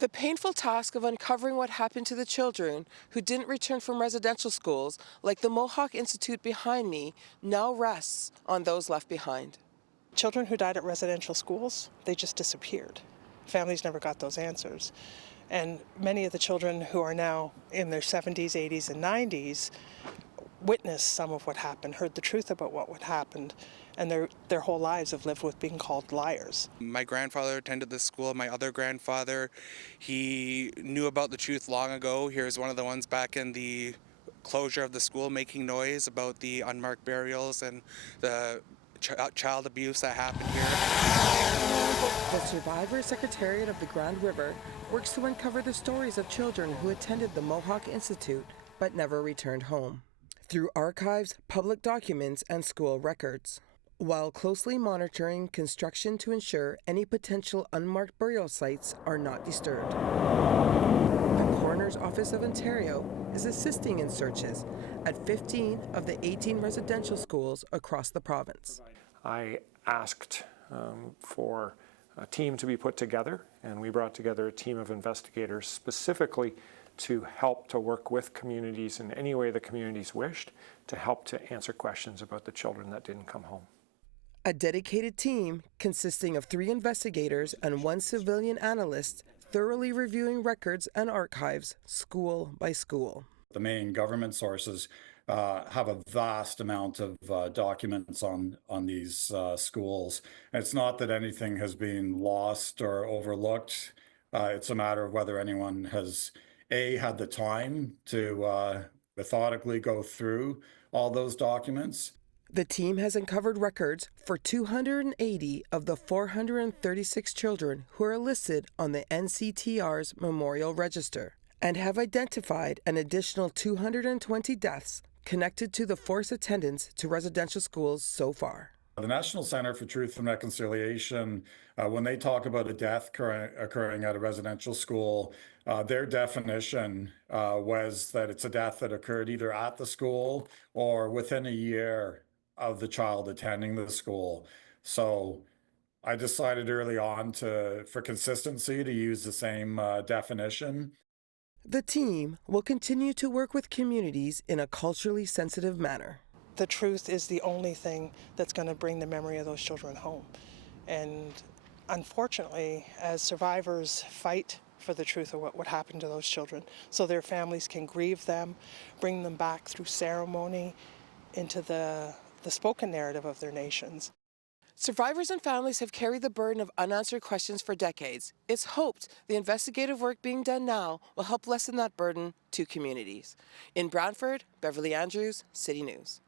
The painful task of uncovering what happened to the children who didn't return from residential schools, like the Mohawk Institute behind me, now rests on those left behind. Children who died at residential schools, they just disappeared. Families never got those answers. And many of the children who are now in their 70s, 80s, and 90s witnessed some of what happened, heard the truth about what happened, and their whole lives have lived with being called liars. My grandfather attended this school. My other grandfather, he knew about the truth long ago. He was one of the ones back in the closure of the school making noise about the unmarked burials and the child abuse that happened here. The Survivors Secretariat of the Grand River works to uncover the stories of children who attended the Mohawk Institute but never returned home through archives, public documents, and school records, while closely monitoring construction to ensure any potential unmarked burial sites are not disturbed. The Coroner's Office of Ontario is assisting in searches at 15 of the 18 residential schools across the province. I asked for a team to be put together, and we brought together a team of investigators specifically to help to work with communities in any way the communities wished to help to answer questions about the children that didn't come home. A dedicated team consisting of 3 investigators and 1 civilian analyst thoroughly reviewing records and archives school by school. The main government sources have a vast amount of documents on these schools. It's not that anything has been lost or overlooked. It's a matter of whether anyone has had the time to methodically go through all those documents. The team has uncovered records for 280 of the 436 children who are listed on the NCTR's Memorial Register and have identified an additional 220 deaths connected to the forced attendance to residential schools so far. The National Center for Truth and Reconciliation, when they talk about a death occurring at a residential school, their definition was that it's a death that occurred either at the school or within a year of the child attending the school. So I decided early on for consistency to use the same definition. The team will continue to work with communities in a culturally sensitive manner. The truth is the only thing that's going to bring the memory of those children home. And unfortunately, as survivors fight for the truth of what happened to those children, so their families can grieve them, bring them back through ceremony into the spoken narrative of their nations. Survivors and families have carried the burden of unanswered questions for decades. It's hoped the investigative work being done now will help lessen that burden to communities. In Brantford, Beverly Andrews, City News.